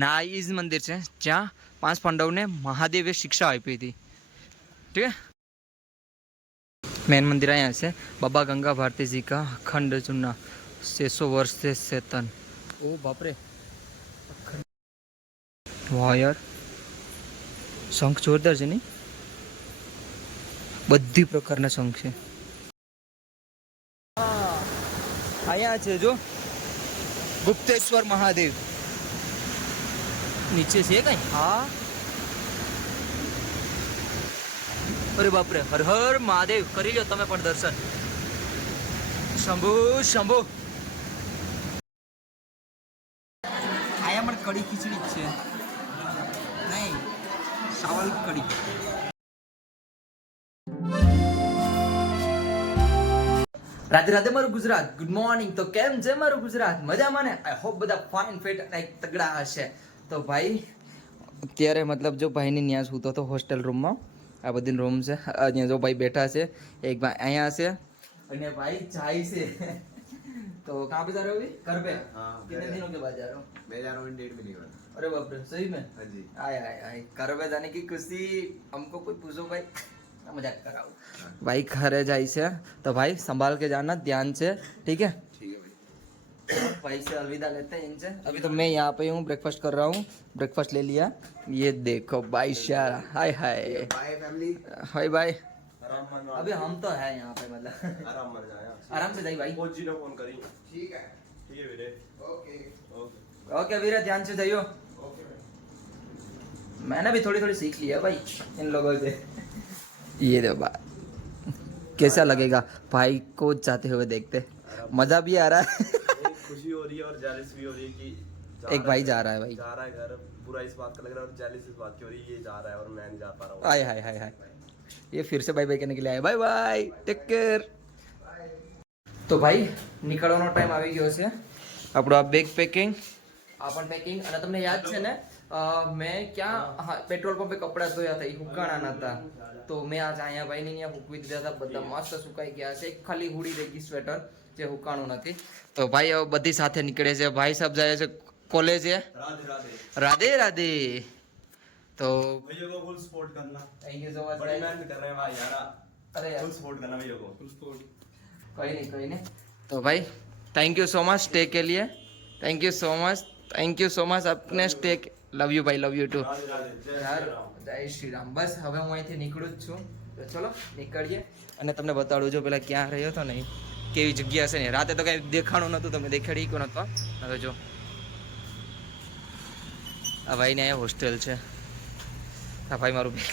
અને આ એ જ મંદિર છે, જ્યાં પાંચ પાંડવને મહાદેવે શિક્ષા આપી હતી. ઠીક મેન મંદિર અહીંયા છે, બાબા ગંગા ભારતીજી કા અખંડ જૂના શેસો વર્ષ છે ચેતન ઓ બાપરે. વાયર યાર. શંખ જોરદાર છે નહીં? બધી પ્રકારના શંખ છે. અહીંયા છે જો ગુપ્તેશ્વર મહાદેવ. નીચે છે કઈ? હા. અરે બાપરે, હર હર મહાદેવ. કરી લો તમે પણ દર્શન. શંભુ શંભુ. આયા પણ કડી ખીચડી છે. નહીં સાવલ કડી રાધે રાધે મારું ગુજરાત. ગુડ મોર્નિંગ તો કેમ છે મારું ગુજરાત? મજામાં ને? આઈ હોપ બધા ફાઇન ફિટ અને તગડા હશે. તો ભાઈ અત્યારે મતલબ જો ભાઈની ન્યા સૂતો હતો હોસ્ટેલ રૂમમાં આ બધી રૂમ છે અહીંયા જો ભાઈ બેઠા છે એક ભાઈ અહીંયા છે અને ભાઈ જાય છે તો कहाँ पे जा रहे हो अभी घर पे हाँ, कितने घर। दिनों के बाद जा रहे हो मैं जा रहा हूँ इन डेढ़ महीने बाद अरे बाप रे सही में हाँ जी आए आए आए घर पे जाने की खुशी हमको कुछ पूछो भाई मैं मजाक कर रहा हूँ भाई घरे जाए से तो भाई संभाल के जाना ध्यान से ठीक है ठीक है भाई भाई से अलविदा लेते हैं इनसे। अभी तो मैं यहाँ पे हूँ ब्रेकफास्ट कर रहा हूँ। ब्रेकफास्ट ले लिया। ये देखो भाई शाह हाय हाय। हाय भाई अभी हम तो है यहाँ पे मतलब। आराम आराम से जाइए भाई। फ़ोन करी। ठीक है। ठीक है वीरे। ओके ओके ओके वीरे ध्यान से जाइयो। मैंने भी थोड़ी थोड़ी सीख लिया भाई इन लोगों से। ये दो बात कैसा लगेगा? भाई को जाते हुए देखते। मज़ा भी आ रहा है। खुशी हो रही है और जेलस भी हो रही है कि जा एक भाई जा रहा है भाई जा रहा है घर बुरा इस बात का लग रहा है और जेलस इस बात की हो रही है ये जा रहा है और मैं नहीं जा पा रहा हूँ हाय हाय हाय हाय ये फिर से बाय बाय करने के लिए आया बाय बाय ટેક કેર તો ભાઈ નીકળવાનો ટાઈમ આવી ગયો છે આપણું આ બેગ પેકિંગ આ પણ પેકિંગ અને તમને યાદ છે ને અ, મેં ક્યાં હા પેટ્રોલ પંપે કપડાં ધોયા હતા એ હુકાણા નતા તો મેં આજ અહીંયા ભાઈને ત્યાં હુકવી દીધા હતા બધા મસ્ત સુકાઈ ગયા છે એક ખાલી હુડી રહી ગઈ સ્વેટર જે હુકાણું નથી. તો ભાઈ હવે બધી સાથે નીકળે છે. ભાઈ સાહેબ જાય છે કોલેજે રાધે રાધે. તો કઈ નહીં કઈ નહીં. તો ભાઈ thank you so much stay કે લીએ thank you so much thank you so much આપને સ્ટે લવ યુ ભાઈ. લવ યુ ટુ જય શ્રી રામ. બસ હવે હું અહીંથી નીકળું જ છું. તો ચલો નીકળીએ. અને તમને બતાડું જો પેલા ક્યાં રહ્યો હતો નહીં. કેવી જગ્યા છે ને? રાતે તો કઈ દેખાણું નતું તમે દેખાડી કોણ હતો હવે જો. આ ભાઈને અહીંયા હોસ્ટેલ છે. આ ભાઈ મારું બેગ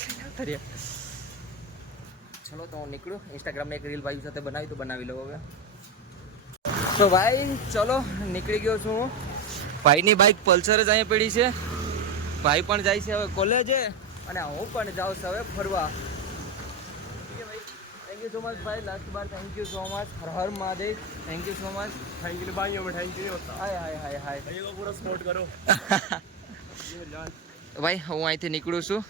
ચલો તો હું નીકળું. ઇન્સ્ટાગ્રામમાં એક રીલ ભાઈ સાથે બનાવી, તો બનાવી લઉં હવે. તો ભાઈ, ચલો, નીકળી ગયો છું હું. ભાઈની બાઇક પલ્સર જ અહીંયા પડી છે. ભાઈ પણ જાય છે હવે કોલેજે અને હું પણ જાઉં છું હવે ફરવા. થેન્ક યુ સો મચ ભાઈ last bar thank you so much Har Har Mahadev thank you so much thank you भाइयों में थैंक यू होता હાય હાય હાય હાય भैया को पूरा सपोर्ट करो ભાઈ હું અહીંથી નીકળું છું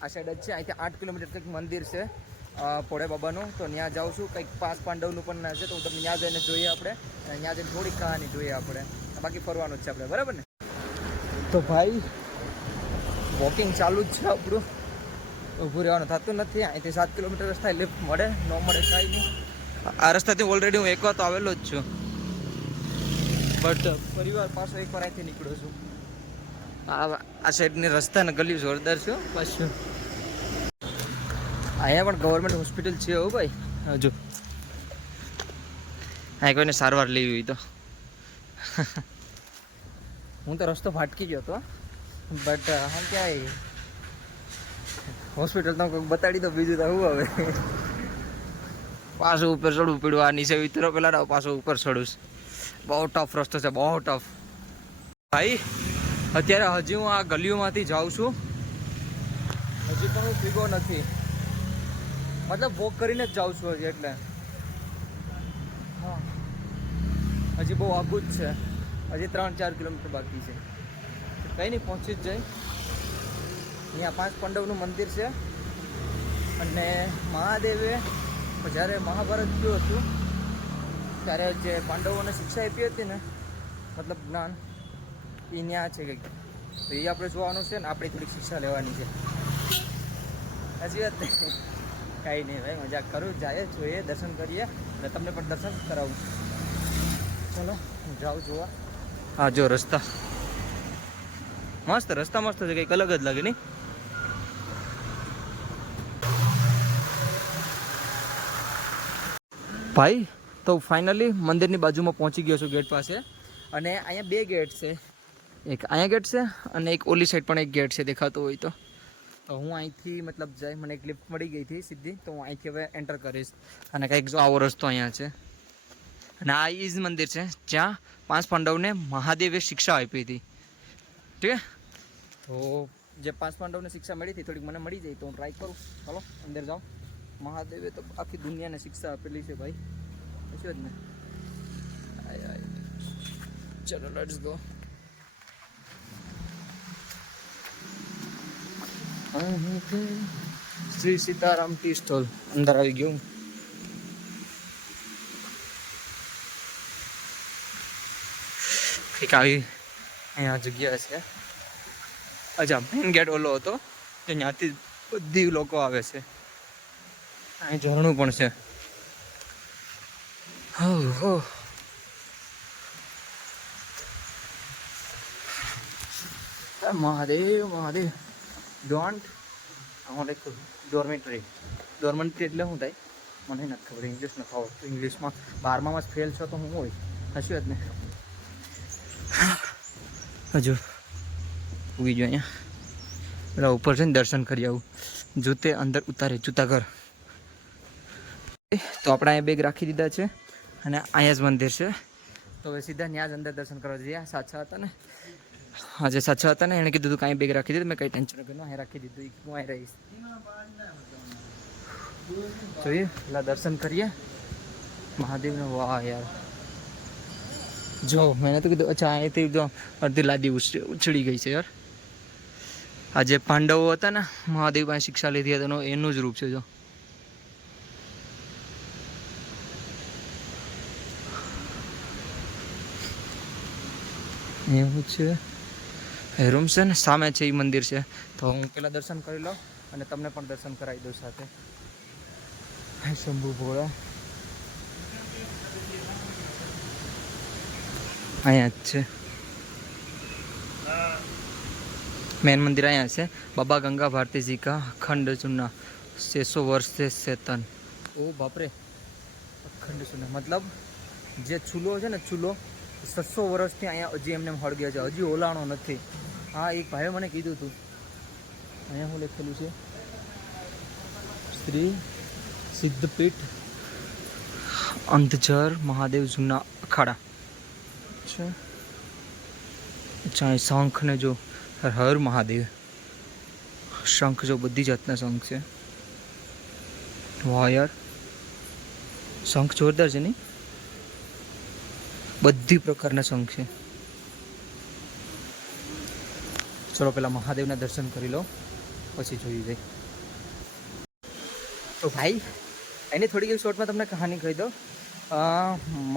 આ સાઈડ જ છે અહીંથી આઠ કિલોમીટર કંઈક મંદિર છે અ, ભોળે બાબાનું તો ત્યાં જાઉં છું કંઈક પાંચ પાંડવનું પણ ના છે તો તમને ત્યાં જઈને જોઈએ આપણે અને ત્યાં જઈને થોડીક કહાની જોઈએ આપણે બાકી ફરવાનું જ છે આપણે બરાબર ને તો ભાઈ વોકિંગ ચાલુ જ છે આપણું ઊભું રહેવાનું થતું નથી. અહીંથી સાત કિલોમીટર રસ્તા લિફ્ટ મળે. ન મળે કાંઈ નહીં આ રસ્તાથી ઓલરેડી હું એક વાર તો આવેલો જ છું. બટ પરિવાર પાછો એકવાર અહીંથી નીકળ્યો છું. આ આ સાઈડની રસ્તા ને ગલી જોરદાર છે હો, પાછું. અહીંયા પણ ગવર્મેન્ટ હોસ્પિટલ છે હો ભાઈ. હજુ અહીંયા કોઈને સારવાર લેવી હોય તો. હું તો રસ્તો ફાટકી ગયો હતો બટ હું ક્યાં હોસ્પિટલ તમે કોઈક બતાડી દો બીજું તો હું હવે? પાછું ઉપર ચડવું પડ્યું આ નીચે વિતરો પેલા રહો પાછું ઉપર ચડું બહુ ટફ રસ્તો છે બહુ ટફ ભાઈ અત્યારે હજી હું આ ગલીઓમાંથી જાઉં છું. હજી પણ હું ભીગો નથી. મતલબ વોક કરીને જ જાઉં છું હજી એટલે. હજી બહુ આઘું જ છે. હજી ત્રણ ચાર કિલોમીટર બાકી છે. કંઈ નહીં પહોંચી જ જાય અહીંયા પાંચ પાંડવનું મંદિર છે. અને મહાદેવે જ્યારે મહાભારત થયું હતું, ત્યારે જે પાંડવોને શિક્ષા આપી હતી ને, મતલબ જ્ઞાન એ ત્યાં છે કંઈક. તો એ આપણે જોવાનું છે ને, આપણે થોડીક શિક્ષા લેવાની છે. હજી વાત? કાંઈ નહીં ભાઈ, મજાક કરું, જાય, જોઈએ, દર્શન કરીએ, અને તમને પણ દર્શન કરાવું. ચલો જાઉં જોવા. હા, જો રસ્તા. મસ્ત રસ્તા મસ્ત છે, કંઈક અલગ જ લાગે, નહીં? ભાઈ, તો ફાઇનલી મંદિરની બાજુમાં પહોંચી ગયો છું ગેટ પાસે. અને અહીંયા બે ગેટ છે. એક અહીંયા ગેટ છે અને એક ઓલી સાઈડ પણ એક ગેટ છે, દેખાતો હોય તો. તો હું અહીંથી મતલબ જાય મને એક લિફ્ટ મળી ગઈ હતી સીધી, તો હું અહીંથી હવે એન્ટર કરીશ. અને કંઈક જો આવો રસ્તો અહીંયા છે. અને આ ઈ મંદિર છે, જ્યાં પાંચ પાંડવને મહાદેવે શિક્ષા આપી હતી. ઠીક તો જે પાંચ પાંડવને શિક્ષા મળી હતી, થોડીક મને મળી જાય તો હું ટ્રાય કરું. ચાલો અંદર જાઉં મહાદેવે તો આખી દુનિયાને શિક્ષા આપેલી છે ભાઈ. શું જ ને? ચલો let's go Shri Sitaram tea stall. અંદર આવી ગયું કંઈક આવી અહીંયા જગ્યા છે. અચ્છા મેઇન ગેટ ઓલો હતો. તો ત્યાંથી બધી લોકો આવે છે. અહીં ઝરણું પણ છે. હો મહાદેવ મહાદેવ. ડોન્ટ અમારે ડોર્મેટરી ડોર્મેટરી એટલે શું થાય? મને નથી ખબર ઇંગ્લિશ નથી આવડતું. ઇંગ્લિશમાં બારમામાં જ ફેલ છો તો હું હોય? હશું જ ને? હજુ. ઉગી જો અહીંયા. પેલા ઉપર છે ને દર્શન કરી આવું. જૂતે અંદર ઉતારે જૂતા ઘર. તો આપણે અહીંયા બેગ રાખી દીધા છે અને અહીંયા જ મંદિર છે. તો હવે સીધા ત્યાં જ અંદર દર્શન કરવા જઈએ. સાચા હતા ને? હા, જે સાચા હતા ને, એણે કીધું કાંઈ બેગ રાખી દીધું મેં કંઈ ટેન્શન કર્યું. અહીંયા રાખી દીધું. હું અહીં રહીશ. જોઈએ, પેલા દર્શન કરીએ. મહાદેવને વાહ યાર. જો, મેં તો કીધું, અચ્છા, અહીંથી તો અડધી લાદી ઉછ- ઉછળી ગઈ છે યાર. આ જે પાંડવો હતા ને, મહાદેવ પાસે શિક્ષા લીધી હતી એનું જ રૂપ છે, જો. એવું છે. રૂમ છે ને, સામે છે એ મંદિર છે. તો હું પેલા દર્શન કરી લઉં અને તમને પણ દર્શન કરાવી દઉં સાથે. શંભુ ભોળા. અહીંયા જ છે. મેન મંદિર અહીંયા છે. બાબા ગંગા ભારતીજી કા અખંડ ચૂના છેસો વર્ષ છે ચેતન ઓ બાપરે. અખંડ ચૂના મતલબ જે ચૂલો છે ને ચૂલો છસો વર્ષથી અહીંયા હજી એમને ગયા છે. હજી ઓલાણો નથી. હા, એક ભાઈએ મને કીધું હતું અહીંયા શું લખેલું છે? શ્રી સિદ્ધપીઠ, અંધજર, મહાદેવ જૂના અખાડા. છે અચ્છા શંખ ને જો હર હર મહાદેવ. શંખ જો બધી જાતના શંખ છે. વાહ યાર શંખ જોરદાર છે નહીં? બધી પ્રકારના શંખ છે. ચલો, પેલા મહાદેવના દર્શન કરી લો, પછી જોઈ. જાય તો ભાઈ, એની થોડીક શોર્ટમાં તમને કહાની કહી દો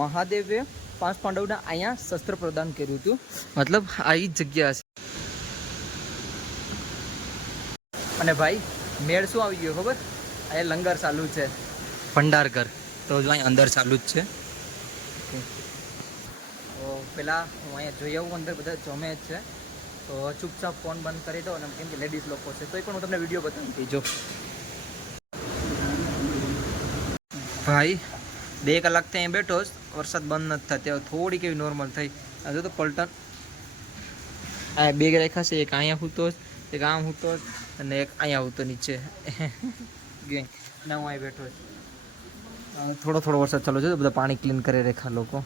મહાદેવે પાંચ પાંડવને અહીંયા શસ્ત્ર પ્રદાન કર્યું હતું. મતલબ આ જગ્યા છે અને ભાઈ, મેળ શું આવી ગયો ખબર? અહીંયા લંગર ચાલુ છે. ભંડારઘર. તો જો અહીં અંદર ચાલુ જ છે. તો પેલા હું અહીંયા જોઈ આવું અંદર બધા જમે જ છે. તો ચૂપચાપ ફોન બંધ કરી દો અને કેમ કે લેડીઝ લોકો છે. તોય પણ હું તમને વીડિયો બતાવી દઈજો ભાઈ, બે કલાક ત્યાં બેઠો વરસાદ બંધ નથી થતો. થોડીક એવી નોર્મલ થઈ. આ જો તો પલટન. આ બેગ રાખ્યા છે. એક અહીંયા સૂતો એક આમ સૂતો અને એક અહીંયા હૂતો નીચે. ગઈ ને હું અહીં બેઠો થોડો થોડો વરસાદ ચાલુ છે. તો બધા પાણી ક્લીન કરી રેખા લોકો.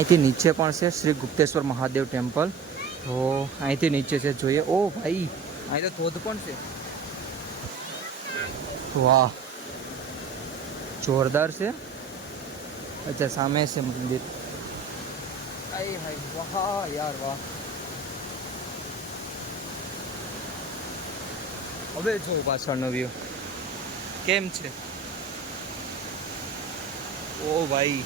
અહીંથી નીચે પણ છે શ્રી ગુપ્તેશ્વર મહાદેવ ટેમ્પલ. તો અહીંથી નીચે છે, જોઈએ. ઓ ભાઈ, અહીં તો ધોધ પણ છે. વાહ. જોરદાર છે. અચ્છા, સામે છે મંદિર. આય હાય, વાહ, યાર, વાહ. હવે જો પાછળનો વ્યૂ કેમ છે? ઓ ભાઈ.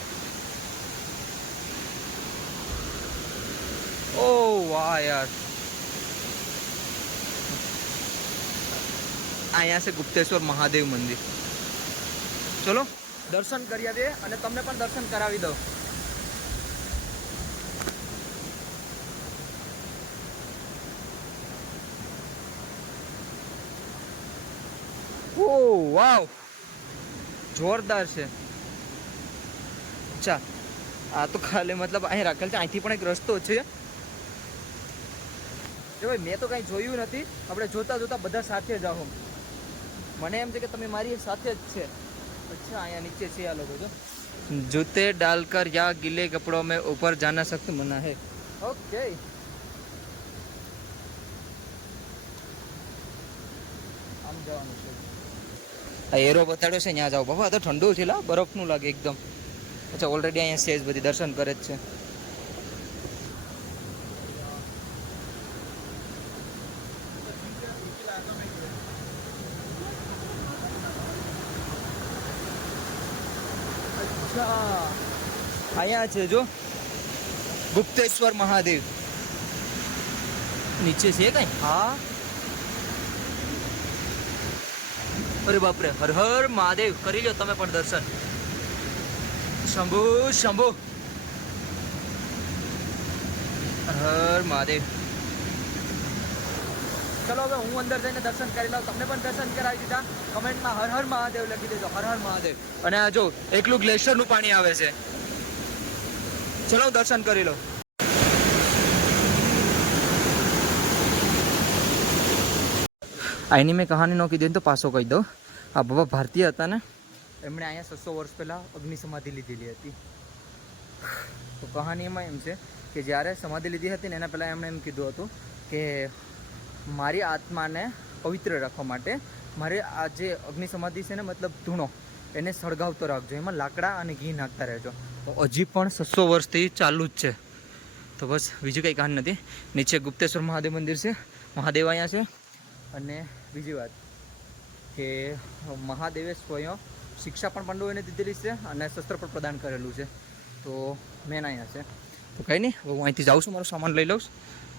વાહ યાર અહીંયા છે ગુપ્તેશ્વર મહાદેવ મંદિર. ચલો, દર્શન કરી આવીએ અને તમને પણ દર્શન કરાવી દઉં. ઓ વાવ જોરદાર છે. અચ્છા, આ તો ખાલી મતલબ અહીં રાખેલ છે. અહીંથી પણ એક રસ્તો છે. જો ભાઈ મેં તો કાંઈ જોયું નથી. આપણે જોતા જોતા બધા સાથે જ આવો. મને એમ છે કે તમે મારી સાથે જ છે. અચ્છા અહીંયા નીચે છે આ લોકો જો. જૂતે ડાલકર યા ગીલે કપડો મેં ઉપર જાના સખ્ત મના હે. ઓકે. આમ જવાનું છે. આ એરો બતાડ્યો છે ત્યાં જાઓ. બાબા તો ઠંડુ છે લા બરફનું લાગે એકદમ. અચ્છા ઓલરેડી અહીંયા સ્ટેજ બધી દર્શન કરે જ છે અચ્છા અહીંયા છે જો. ગુપ્તેશ્વર મહાદેવ. નીચે છે કઈ? હા. અરે બાપરે હર હર મહાદેવ. કરી લો તમે પણ દર્શન. શંભુ શંભુ. હર મહાદેવ. ચલો હવે હું અંદર જઈને દર્શન કરી લઉં. તમને પણ દર્શન કરાવી દીધા. કમેન્ટમાં હર હર મહાદેવ લખી દેજો. હર હર મહાદેવ. અને આ જો એકલું ગ્લેશિયરનું પાણી આવે છે. ચલો દર્શન કરી લો. આઈની મેં કહાની ન કીધી તો પાછો કહી દઉં. આ બાબા ભારતીય હતા ને, એમણે અહીંયા છસો વર્ષ પહેલાં અગ્નિ સમાધિ લીધેલી હતી. તો કહાની એમાં એમ છે કે જ્યારે સમાધિ લીધી હતી ને એના પહેલાં એમણે એમ કીધું હતું કે મારી આત્માને પવિત્ર રાખવા માટે મારે આ જે અગ્નિ સમાધિ છે ને, મતલબ ધૂણો, એને સળગાવતો રાખજો. એમાં લાકડા અને ઘી નાખતા રહેજો. હજી પણ છસો વર્ષથી ચાલુ જ છે. તો બસ બીજું કંઈ કહાની નથી. નીચે ગુપ્તેશ્વર મહાદેવ મંદિર છે. મહાદેવ અહીંયા છે. અને બીજી વાત કે મહાદેવે સ્વયં શિક્ષા પણ પાંડવોને દીધેલી છે અને શસ્ત્ર પણ પ્રદાન કરેલું છે. તો મેન અહીંયા છે. તો કંઈ નહીં, હું અહીંથી જાઉં છું, મારો સામાન લઈ લઉં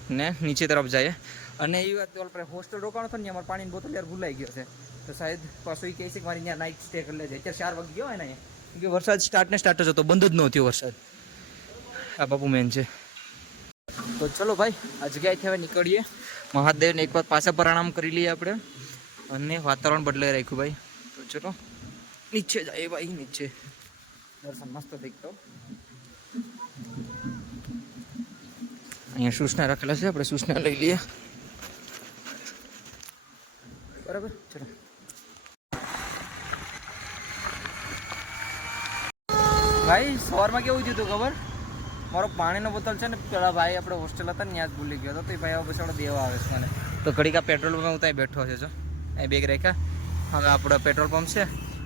ને નીચે તરફ જઈએ. અને એ વાત આપણે હોસ્ટેલ રોકાણો હતો ને અમારે પાણીની બોટલ યાર ભૂલાઈ ગયો છે. તો સાહેબ પાછું એ કહે છે કે મારી ત્યાં નાઇટ સ્ટે કરી લેજે. અત્યારે ચાર વાગી ગયો હોય ને અહીંયા. કે વરસાદ સ્ટાર્ટ ને સ્ટાર્ટ જ હતો. બંધ જ ન થયો વરસાદ. આ બાપુ મેન છે. તો ચલો ભાઈ, આ જગ્યાએથી હવે નીકળીએ. મહાદેવને એક વાર પાછા પ્રણામ કરી લઈએ આપણે. અને વાતાવરણ બદલાઈ રાખ્યું ભાઈ. તો ચલો, નીચે જાય ભાઈ, નીચે. દર્શન મસ્ત દેખતો. અહીંયા સૂચના રાખેલા છે, આપણે સૂચના લઈ લઈએ. બરાબર? ચલો. ભાઈ, સવારમાં કેવું થયું હતું ખબર? મારો પાણીનો બોતલ છે ને, પેલા ભાઈ આપણે હોસ્ટેલ હતા ને, ત્યાં જ ભૂલી ગયો હતો. તો એ ભાઈ હવે પછી દેવા આવે છે મને. તો ઘડીકા પેટ્રોલ પંપ હું ત્યાં બેઠો છે, જો. અહીં બેગ રાખ્યા. હવે આપણો પેટ્રોલ પંપ છે.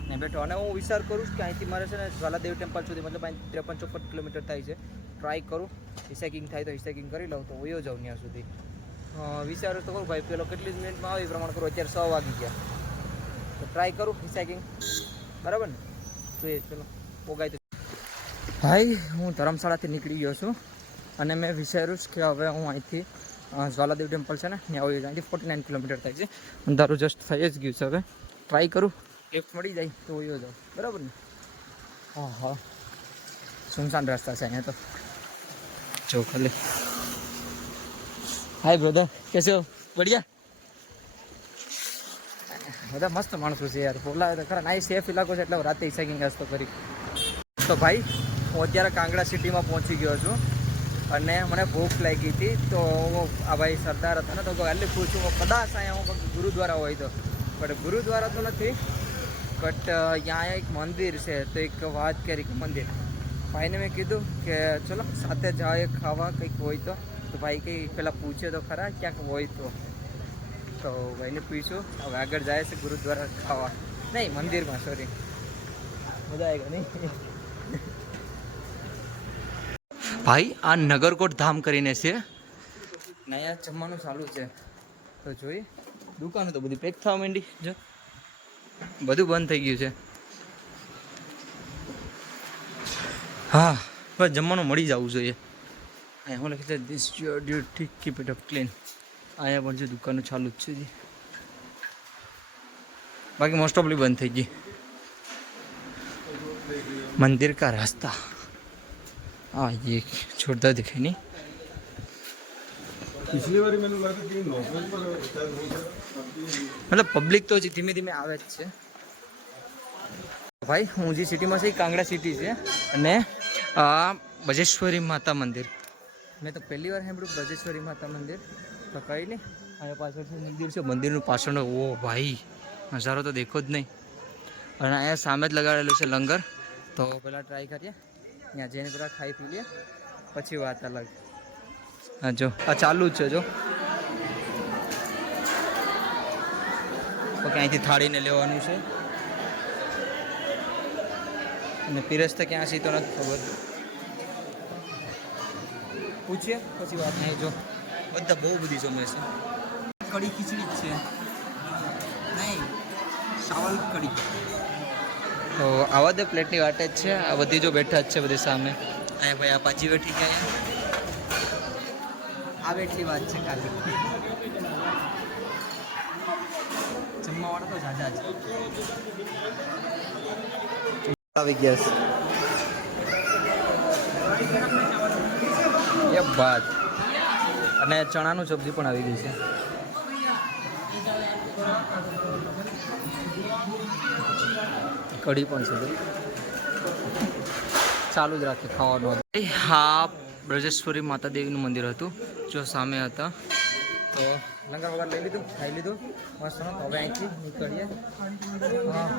ને બેઠો. અને હું વિચાર કરું છું કે અહીંથી મારે છે ને જ્વાલાદેવ ટેમ્પલ સુધી, મતલબ અહીં ત્રેપન ચોપન કિલોમીટર થાય છે. ટ્રાય કરું. હિસેકિંગ થાય તો હિસેકિંગ કરી લઉં તો વયો જાઉં ત્યાં સુધી. વિચારું તો કરું, ભાઈ, પેલો કેટલી મિનિટમાં આવે, એ પ્રમાણે કરું. અત્યારે સો વાગી ગયા. તો ટ્રાય કરું હિસેકિંગ બરાબર ને? જોઈએ, ચલો. પોગાય તો ભાઈ, હું ધર્મશાળાથી નીકળી ગયો છું અને મેં વિચાર્યું કે હવે હું અહીંથી જ્વાલાદેવ ટેમ્પલ છે ને, ત્યાં આવી અહીંથી ફોર્ટી નાઇન કિલોમીટર થાય છે. અંધારું જસ્ટ થઈ જ ગયું છે હવે. ટ્રાય કરું. લિફ્ટ મળી જાય તો વયો જાઉં. બરાબર ને? હા હા સુનસાન રસ્તા છે અહીંયા તો. જો ખાલી. હાય બ્રધર કેસે હો? બઢિયા? બધા મસ્ત માણસો છે યાર. બોલાવે તો ખરા નાઈ સેફ ઇલાકો છે, એટલે રાતે સેકિંગ રસ્તો કરી. તો ભાઈ હું અત્યારે કાંગડા સિટીમાં પહોંચી ગયો છું. અને મને ભૂખ લાગી હતી. તો આ ભાઈ સરદાર હતા ને, તો એટલે પૂછું હું કદાચ અહીંયા હું ગુરુદ્વારા હોય તો. બટ ગુરુદ્વારા તો નથી. બટ અહીંયા એક મંદિર છે. તો એક વાત કરી કે મંદિર. ભાઈને મેં કીધું કે, ચલો, સાથે જાય ખાવા કંઈક હોય તો. તો ભાઈ કંઈ પહેલાં પૂછે તો ખરા, ક્યાંક હોય તો. તો ભાઈને પૂછ્યું, હવે આગળ જાય છે ગુરુદ્વારા ખાવા. નહીં, મંદિરમાં સોરી મજા આવી નહીં? ભાઈ, આ નગરકોટ ધામ કરીને છે. નયા જમવાનું ચાલુ છે. તો જોઈ દુકાનો તો બધી પેક થવા માંડી. જો. બધું બંધ થઈ ગયું છે. હા, બસ જમવાનું મળી જવું જોઈએ. અહીંયા હું લખી this your duty keep it up clean અહીંયા પણ જો દુકાનો ચાલુ જ છે બાકી મોસ્ટ ઓફલી બંધ થઈ ગઈ. મંદિર કા રસ્તા? हाँ ये जोरदार दिखे नहीं पिछली बारी मैंने लगा कि नौकरी पर शायद हो गया મતલબ પબ્લિક તો હજી ધીમે ધીમે આવે જ છે ભાઈ હું જે સિટીમાં છે એ કાંગડા સિટી છે અને આ બજેશ્વરી માતા મંદિર મેં તો પહેલી વાર સાંભળ્યું બજેશ્વરી માતા મંદિર તો કઈ નહીં અહીંયા પાછળ છે મંદિર છે મંદિરનું પાછળનો ઓ ભાઈ નજારો તો દેખો જ નહીં અને અહીંયા સામે જ લગાડેલું છે લંગર તો પહેલાં ટ્રાય કરીએ ત્યાં જઈને પેલા ખાઈ પી લઈએ પછી વાત અલગ. હા જો. આ ચાલુ જ છે જો. ઓકે અહીંથી થાળીને લેવાનું છે. અને પીરસતા ક્યાં સી તો નથી ખબર. પૂછીએ પછી વાત નહીં જો. બધા બહુ બધી જમે છે. કઢી ખીચડી જ છે. નહીં ચાવલ કઢી. તો આવા દે પ્લેટની વાટે જ છે. આ બધી જો બેઠા જ છે બધી સામે. અહીંયા ભાઈ આ પાછી બેઠી ગયા આ બેઠી વાત છે ખાલી. જમવાવાળા તો જાજા છે આવી ગયા છે. એ બાદ અને ચણાનું સબ્જી પણ આવી ગઈ છે. કઢી પણ છે. ચાલુ જ રાખે ખાવાનું. હા, બ્રજેશ્વરી માતા દેવીનું મંદિર હતું. જો સામે હતા. તો લંગર વગર લઈ લીધું, ખાઈ લીધું. મસ્ત હવે અહીંથી નીકળીએ. હા.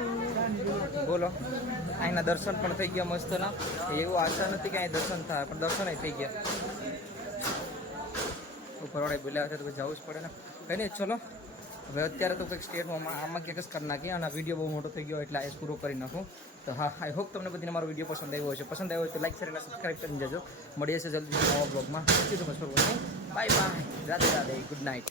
બોલો. અહીંના દર્શન પણ થઈ ગયા મસ્તના. એવું આશા નથી કે અહીં દર્શન થાય, પણ દર્શન થઈ ગયા. ઉપરવાળે બોલ્યા છે તો જવું જ પડે ને. કંઈ નહીં ચલો. હવે અત્યારે તો કંઈક સ્ટેટમાં આમાં કંઈક જ કરી નાખીએ અને વીડિયો બહુ મોટો થઈ ગયો એટલે આ પૂરો કરી નાખું. તો હા આઈ હોપ તમને બધીને મારો વીડિયો પસંદ આવ્યો હશે. પસંદ આવ્યો હોય તો લાઈક શેર અને સબસ્ક્રાઈબ કરી જજો મળીએ છે જલ્દી નવા બ્લોગમાં bye bye Radhe Radhe good night